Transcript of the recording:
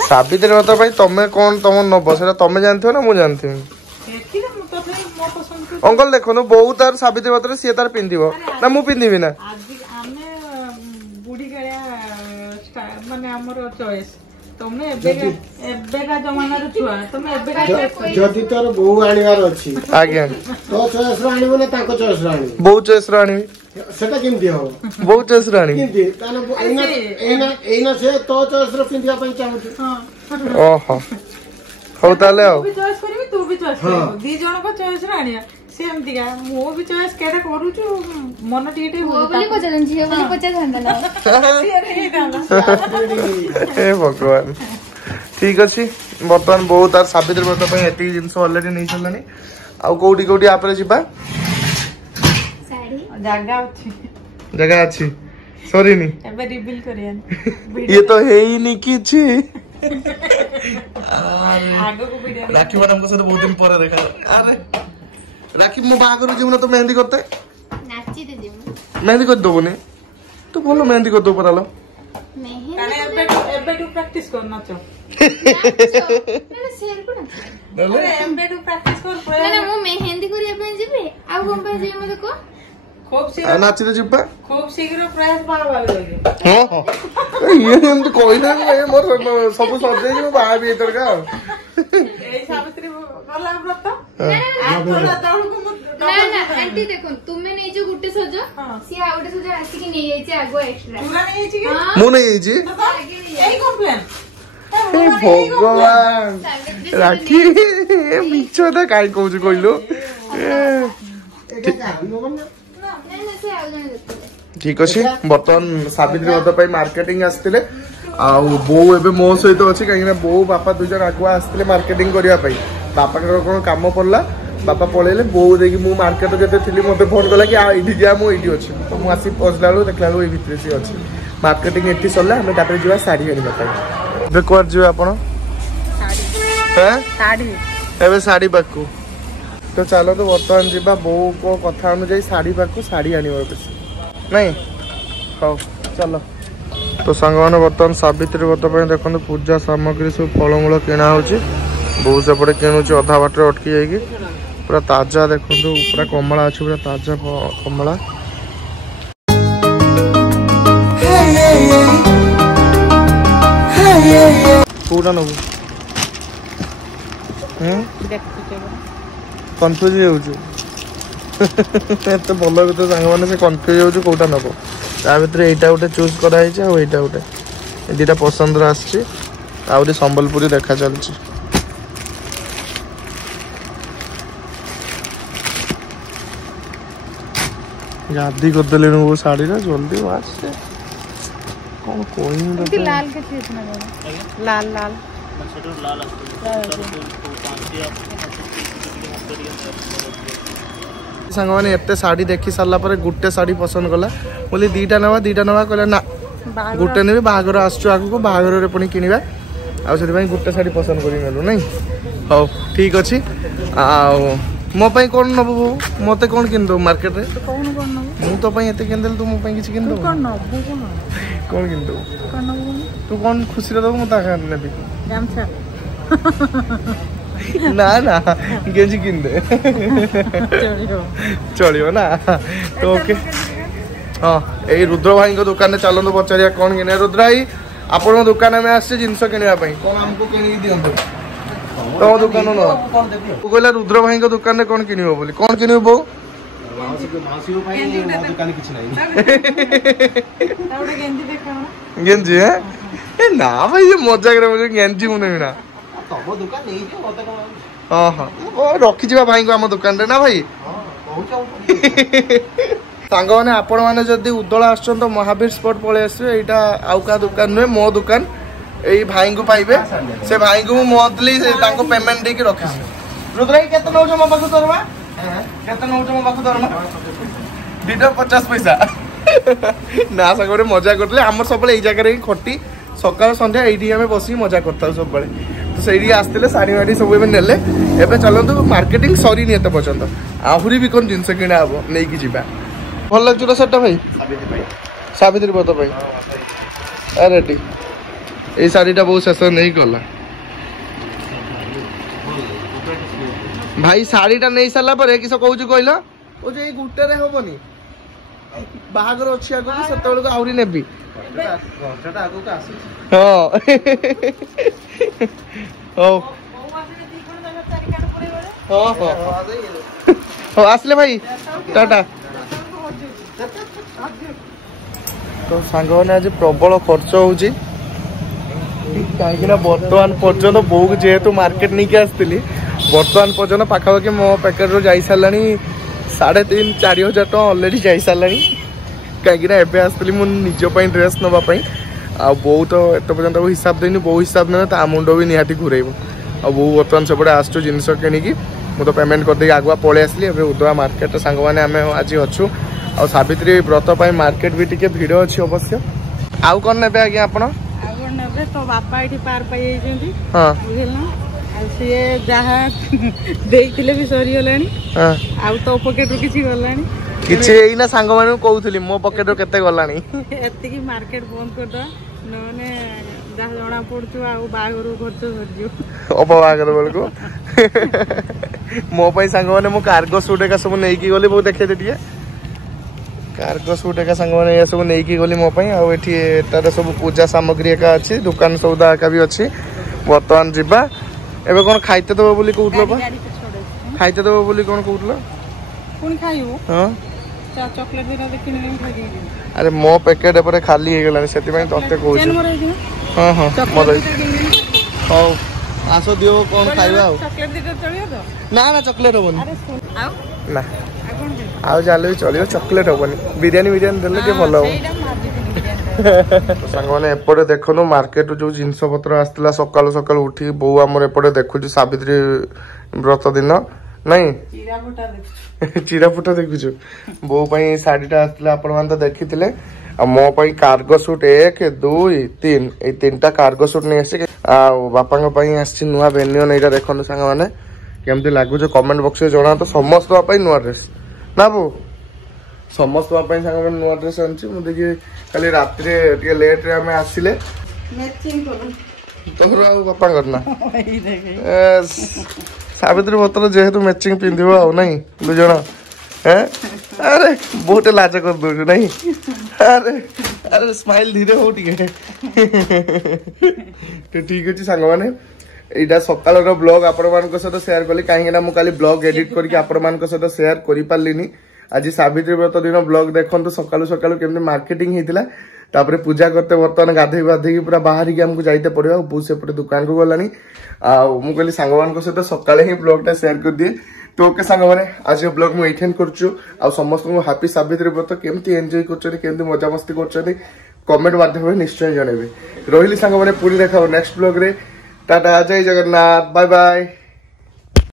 सावित्री व्रत भाई तमे कौन तुम नब से तुम जानथि ना मु जानथि अंकल देखो नु बहुत तार सावित्री व्रत सी तार पिंधिबो ना मु पिंधिबी ना बुढ़ी माने हमर चॉइस तमे एबेका जमाना रे छुआ तमे एबेका जदी तोर बहु आनिवार अछि आज्ञा तो चॉइस रो आनिबो ना ताको चॉइस रो आनिबो बहु चॉइस रो आनिबी सेटा केमती हो बहु चॉइस रो आनिबी केमती तानो एना से तो चॉइस रो पिंधिया पई चाहू हां ओहो हो ताले हो भी चॉइस करबी तू भी चॉइस करबो दी जण को चॉइस रो आनिया सेम दिगा मो भी चॉइस केटा करू छु मन टीटे हो बोली पचान छी बोली पचान हंदा ना हे भगवान ठीक अछि बर्तमान बहुत आर सावित्री व्रत पई एती जिंस ऑलरेडी नै चलनी आ कोडी कोडी आपरे जिबा साड़ी जगह अछि सॉरी नी एबे रिवील करियन ये तो है ही नहीं किछि आगो को वीडियो राखी मैडम को साथ बहुत दिन पर देखा अरे राखी मु बागरो जीवन तो मेहंदी करते नाची दे देम मेहंदी कर दो ने तो बोलो मेहंदी कर दो परालो मेहंदी काने एबे टू प्रैक्टिस कर नाचो मैंने शेयर को ना अरे एबे टू प्रैक्टिस कर मैंने मु मेहंदी करिया पे जेबे आ कोन पे जे मते को खूब शीघ्र नाची दे जिब्बा खूब शीघ्र प्रयास बाबा लगे हां हां ये हम तो कोई ना मोर सब सज दे बा भी इतर का ए सावित्री गला व्रत ना आंटी देखो तुमे नै जो गुटे सज सी आ गुटे सज आसी कि नै जाई आगो एक्स्ट्रा पूरा नै जाई कि मु नै जाई एई कम्प्लेन हे भगवान राखी मिछो दा काई कहू कहलो ठीक अच्छे बर्तमान सावित्री व्रत मार्केटिंग आसते बो ए मो सहित अच्छी कहीं बो बापा दुई जन आगुआ आसते मार्केटिंग करने बापा कौन काम पड़ा बापा पलैले बो देखिए मुझे मार्केट जब थी मत फोन कला कि ये जा मुझे अच्छी तो मुझे आसी पहुँचला बेलू देखला ये भितर सी अच्छी मार्केटिंग ये सरला आम तापर जा शाढ़ी आने कौन जी आप शाढ़ी पाक तो चलो तो बर्तमान जीवा बो को कथा अनुजाई शाढ़ी पाक शाढ़ी आने नहीं हाँ चलो तो सांग मैंने बर्तमान सावित्री व्रत देखो पूजा सामग्री सब फलमूल किणा हो बहुत सेपटे किणुचे अधा बाटर अटकी जाएगी पूरा ताजा देखो पूरा कमला अच्छे पूरा ताजा कमला कौटा नब कन्फ्यूज होते भल भी तो सांग मैंने कन्फ्यूज हो कौटा नब ता भर यहाँ गोटे चूज कराई आईटा गोटे दुटा पसंद आसरी संबलपुरी देखा चलती गाधी करदे वो शाढ़ी जल्दी आस कौन कोई लाल के लाल लाल सांग मैंने एत शाढ़ी देखी सारा गोटे शाढ़ी पसंद कला बोली दीटा नवा कहला ना गोटे ने बाहागर आगू बाहागर पुणी किणवा आउ गोटे शाढ़ी पसंद कर नहीं हाँ ठीक अच्छे मो कौन नबू मत कौन किन दो मार्केट रे मु तो ये किनदेल तू मोपाई किसी किन दो कौन किन दो तू कौन खुशी रे दबो मत नेबी ना ना गेंजी किन दे चलियो ना तो ओके हाँ यही रुद्र भाई दुकान चलते पचार कौन कि रुद्र भाई आप दुकान में आसे जिनस किनापी कौन आमको कि दिंतु तुम दुकान न कहला रुद्र भाई दुकान में कौन किन बोली कौन किन बो गेंजी है ना भाई ये मजा कर गेंजी मुझे ना हाँ हाँ रखी भाई को आम दुकान ना भाई सांग मैंने आपण मैंने जदि उदला आस महावीर स्पॉट पलि आसवे यहाँ आउ क्या दुकान नुहे मो दुकान यही भाई को पाइबे से भाई को मंथली पेमेंट देके रखी रुद्र भाई केते नौ मो पाखु दरमा केते नौ मो पाखु दरमा 250 पैसा ना सागर मजा करते आम सब जगह खटी सकाल संध्या ये आम बस मजा करता सब तो से आसते शाढ़ी वाड़ी सब नेले एवं चलते मार्केटिंग सरी एत पर्यटन आहरी भी कौन जिनस किणा हम नहीं जावा भल लगे सेटा भाई सावित्री व्रत रेडी এই শাড়িটা বহু শেষ নেই গলা ଭାଇ ଶାଢୀଟା ନେଇ ସାରିଲା ପରେ କିସ କହୁଛୁ କହିଲ କହୁଛୁ ଏଇ ଗୁଟେରେ ହବନି ବାହାଘର ଅଛି ଆଗକୁ ସେତେବେଳକୁ ଆହୁରି ନେବି ହଁ ହଉ ହଁ ହଉ ଆସିଲେ ଭାଇ ଟାଟା ତ ସାଙ୍ଗମାନେ ଆଜି ପ୍ରବଳ ଖର୍ଚ୍ଚ ହଉଛି କାହିଁକିନା ବର୍ତ୍ତମାନ ପର୍ଯ୍ୟନ୍ତ ବୋଉକୁ ଯେହେତୁ ମାର୍କେଟ ନେଇକି ଆସିଥିଲି ବର୍ତ୍ତମାନ ପର୍ଯ୍ୟନ୍ତ ପାଖାପାଖି ମୋ ପ୍ୟାକେଟରୁ ଯାଇସାରିଲାଣି 3,500-4,000 ଟଙ୍କା ଅଲରେଡି ଯାଇସାରିଲାଣି କାହିଁକିନା ଏବେ ଆସିଥିଲି ମୁଁ ନିଜ ପାଇଁ ଡ୍ରେସ୍ ନେବା ପାଇଁ ଆଉ ବୋଉ ତ ଏତେ ପର୍ଯ୍ୟନ୍ତ ହିସାବ ଦେଇନି ବୋଉ ହିସାବ ନେଲେ ତା ମୁଣ୍ଡ ବି ନିହାତି ଘୁରେଇବ ଆଉ ବୋଉ ବର୍ତ୍ତମାନ ସେପଟେ ଆସୁଛୁ ଜିନିଷ କିଣିକି ମୁଁ ତ ପେମେଣ୍ଟ କରିଦେଇକି ଆଗୁଆ ପଳେଇ ଆସିଲି ଏବେ ଉଦୟ ମାର୍କେଟରେ ସାଙ୍ଗମାନେ ଆମେ ଆଜି ଅଛୁ ଆଉ ସାବିତ୍ରୀ ବ୍ରତ ପାଇଁ ମାର୍କେଟ ବି ଟିକେ ଭିଡ଼ ଅଛି ଅବଶ୍ୟ ଆଉ କ'ଣ ନେବେ ଆଜ୍ଞା ଆପଣ ଆଉ କ'ଣ ନେବେ ତ ବାପା ଏଠି ପାର ପାଇଯାଇଛନ୍ତି ହଁ ବୁଝିଲ ନା ଆଉ ସିଏ ଯାହା ଦେଇଥିଲେ ବି ସରିଗଲାଣି ଆଉ ତୋ ପକେଟରୁ କିଛି ଗଲାଣି କିଛି ଏଇନା ସାଙ୍ଗମାନଙ୍କୁ କହୁଥିଲି ମୋ ପକେଟରୁ କେତେ ଗଲାଣି ଏତିକି ମାର୍କେଟ ବନ୍ଦ କରିଦେବା ନହେଲେ ଯାହା ଜଣା ପଡୁଛୁ ଆଉ ବାହାଘରକୁ ଖର୍ଚ୍ଚ ସରିଯିବ ଅପବାହାଘର ବେଳକୁ ମୋ ପାଇଁ ସାଙ୍ଗମାନେ ମୁଁ କାର୍ଗୋ ସୁଟ୍ ଏକା ସବୁ ନେଇକି ଗଲି ବୋଉ ଦେଖେଇଦେ ଟିକେ କାର୍ଗୋ ସୁଟ୍ ଏକା ସାଙ୍ଗମାନେ ଏ ସବୁ ନେଇକି ଗଲି ମୋ ପାଇଁ ଆଉ ଏଠି ଏଟାରେ ସବୁ ପୂଜା ସାମଗ୍ରୀ ଏକା ଅଛି ଦୋକାନ ସଉଦା ଏକା ବି ଅଛି ବର୍ତ୍ତମାନ ଯିବା ଏବେ କ'ଣ ଖାଇତେ ଦେବ ବୋଲି କହୁଥିଲ ବା ଖାଇତେ ଦେବ ବୋଲି କ'ଣ କହୁଥିଲ ପୁଣି ଖାଇବୁ ହଁ ଚକଲେଟ ଦିନ ଦେଖିନି ଖାଇଦେବି ଆରେ ମୋ ପ୍ୟାକେଟ ଏପଟେ ଖାଲି ହେଇଗଲାଣି ସେଥିପାଇଁ ତତେ କହୁଛି ହଁ ହଁ ହଉ ଆସ ଦିଅ କ'ଣ ଖାଇବା ଆଉ ନା ନା ଚକଲେଟ ହବନି ନା ଆଉ ଯାହେଲେ ବି ଚଳିବ ଚକଲେଟ ହବନି ବିରିୟାନୀ ଦେଲେ ଟିକେ ଭଲ ହବ ସାଙ୍ଗମାନେ ଏପଟେ ଦେଖନ୍ତୁ ମାର୍କେଟରୁ ଯୋଉ ଜିନିଷ ପତ୍ର ଆସିଥିଲା ସକାଳୁ ସକାଳୁ ଉଠିକି ବୋଉ ଆମର ଏପଟେ ଦେଖୁଛୁ ସାବିତ୍ରୀ ବ୍ରତ ଦିନ ନାଇଁ ଚିରା ଫୁଟା ଦେଖୁଛୁ ବୋଉ ପାଇଁ ଶାଢୀଟା ଆସିଥିଲା ଆପଣମାନେ ତ ଦେଖିଥିଲେ ଆଉ ମୋ ପାଇଁ କାର୍ଗୋ ସୁଟ୍ 1, 2, 3 ଏଇ 3ଟା କାର୍ଗୋ ସୁଟ୍ ନେଇ ଆସିଛି ଆଉ ବାପାଙ୍କ ପାଇଁ ଆସିଛି ନୂଆ ବେନିୟନ ଏଇଟା ଦେଖନ୍ତୁ ସାଙ୍ଗମାନେ କେମିତି ଲାଗୁଛି କମେଣ୍ଟ ବକ୍ସରେ ଜଣାନ୍ତୁ ସମସ୍ତଙ୍କ ପାଇଁ ନୂଆ ଡ୍ରେସ୍ ନା ବୋଉ ସମସ୍ତଙ୍କ ପାଇଁ ସାଙ୍ଗମାନେ ନୂଆ ଡ୍ରେସ୍ ଆଣିଛି ମୁଁ ଦେଖି କାଲି ରାତିରେ ଟିକେ ଲେଟ୍ରେ ଆମେ ଆସିଲେ ତୋର ଆଉ ବାପାଙ୍କର ନା ସାବିତ୍ରୀ ବ୍ରତରେ ଯେହେତୁ ମ୍ୟାଚିଂ ପିନ୍ଧିବ ଆଉ ନାଇଁ 2 ଜଣ ଆରେ ବହୁତ ଲାଜ କରିଦଉଛୁ ନାଇଁ ଆରେ ଆରେ ସ୍ମାଇଲ ଧୀରେ ହଉ ଟିକେ ଠିକ ଅଛି ସାଙ୍ଗମାନେ ଏଇଟା ସକାଳର ବ୍ଲଗ ଆପଣମାନଙ୍କ ସହିତ ସେୟାର କଲି କାହିଁକିନା ମୁଁ କାଲି ବ୍ଲଗ ଏଡିଟ୍ କରିକି ଆପଣମାନଙ୍କ ସହିତ ସେୟାର କରିପାରିଲିନି ଆଜି ସାବିତ୍ରୀ ବ୍ରତ ଦିନ ବ୍ଲଗ ଦେଖନ୍ତୁ ସକାଳୁ ସକାଳୁ କେମିତି ମାର୍କେଟିଂ ହେଇଥିଲା ତାପରେ ପୂଜା କରତେ ବର୍ତ୍ତମାନ ଗାଧେଇ ବାଧେଇକି ପୁରା ବାହାରିକି ଆମକୁ ଯାଇତେ ପଡିବ ଆଉ ବହୁତ ସେପଟେ ଦୋକାନକୁ ଗଲାଣି ଆଉ ମୁଁ କହିଲି ସାଙ୍ଗମାନଙ୍କ ସହିତ ସକାଳେ ହିଁ ବ୍ଲଗଟା ସେୟାର କରିଦିଏ ତ ଓକେ ସାଙ୍ଗମାନେ ଆଜି ବ୍ଲଗ ମୁଁ ଏଇଠି କରୁଛୁ ଆଉ ସମସ୍ତଙ୍କୁ ହାପି ସାବିତ୍ରୀ ବ୍ରତ କେମିତି ଏନ୍ଜୟ କରୁଛନ୍ତି କେମିତି ମଜାମସ୍ତି କରୁଛନ୍ତି କମେଣ୍ଟ ମାଧ୍ୟମରେ ନିଶ୍ଚୟ ଜଣେଇବେ ରହିଲି ସାଙ୍ଗମାନେ ପୁଣି ଦେଖା ନେକ୍ସଟ ବ୍ଲଗରେ टाटा जय जगन्नाथ बाय बाय।